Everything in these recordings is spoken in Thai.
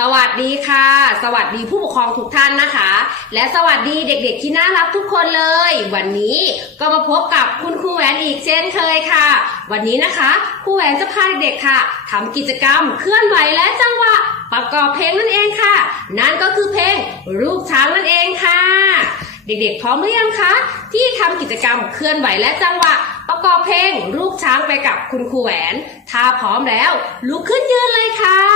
สวัสดีค่ะ สวัสดีผู้ปกครองทุกท่านนะคะ และสวัสดีเด็กๆที่น่ารักทุกคนเลย วันนี้ก็มาพบกับคุณครูแหวนอีกเช่นเคยค่ะ วันนี้นะคะครูแหวนจะพาเด็กๆค่ะทำกิจกรรมเคลื่อนไหวและจังหวะประกอบเพลงนั่นเองค่ะ นั่นก็คือเพลงรูปช้างนั่นเองค่ะ เด็กๆพร้อมหรือยังคะที่ทำกิจกรรมเคลื่อนไหวและจังหวะประกอบเพลงรูปช้างไปกับคุณครูแหวน ถ้าพร้อมแล้วลุกขึ้นยืนเลยค่ะ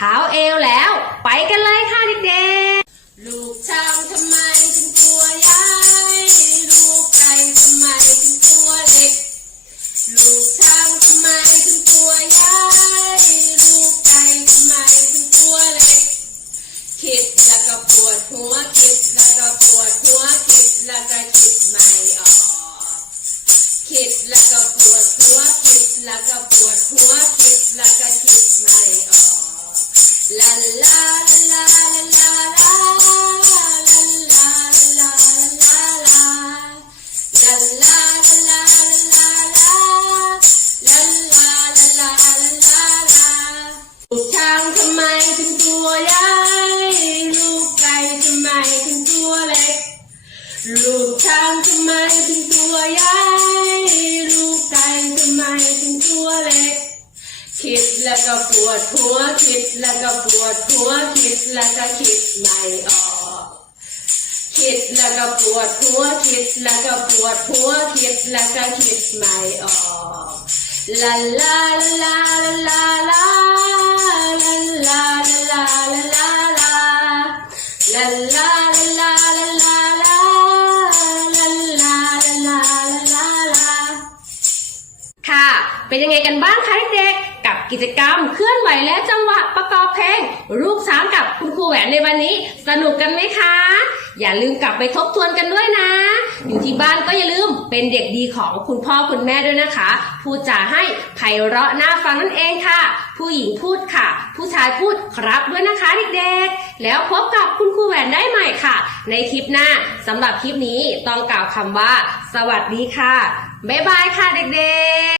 เท้าเอวแล้ว ไปกันเลยค่ะเด็กๆ ลูกช้างทำไมถึงตัวใหญ่ลูกไก่ทำไมถึงตัวเล็ก ลูกช้างทำไมถึงตัวใหญ่ลูกไก่ทำไมถึงตัวเล็ก คิดแล้วก็ปวดหัวคิดแล้วก็ปวดหัวคิดแล้วก็คิดไม่ออกคิดแล้วก็ปวดหัวคิดแล้วก็ปวดหัวคิดแล้วก็คิดไม่ออก ลูกช้างทำไมถึงตัวใหญ่ลูกไก่ทำไมถึงตัวเล็ก ลูกช้างทำไมถึงตัวใหญ่ลูกไก่ทำไมถึงตัวเล็ก คิดแล้วก็ปวดหัวคิดแล้วก็ปวดหัวคิดแล้วก็คิดไม่ออก คิดแล้วก็ปวดหัวคิดแล้วก็ปวดหัวคิดแล้วก็คิดไม่ออกลาลาลาลาลา เป็นยังไงกันบ้างคะเด็กๆ กับกิจกรรมเคลื่อนไหวและจังหวะประกอบเพลงรูปช้างกับคุณครูแหวนในวันนี้ สนุกกันไหมคะ อย่าลืมกลับไปทบทวนกันด้วยนะ อยู่ที่บ้านก็อย่าลืมเป็นเด็กดีของคุณพ่อคุณแม่ด้วยนะคะ พูดจาให้ไพเราะน่าฟังนั่นเองค่ะ ผู้หญิงพูดค่ะ ผู้ชายพูดครับด้วยนะคะเด็กๆ แล้วพบกับคุณครูแหวนได้ใหม่ค่ะ ในคลิปหน้าสำหรับคลิปนี้ต้องกล่าวคำว่า สวัสดีค่ะบ๊ายบายค่ะเด็กๆ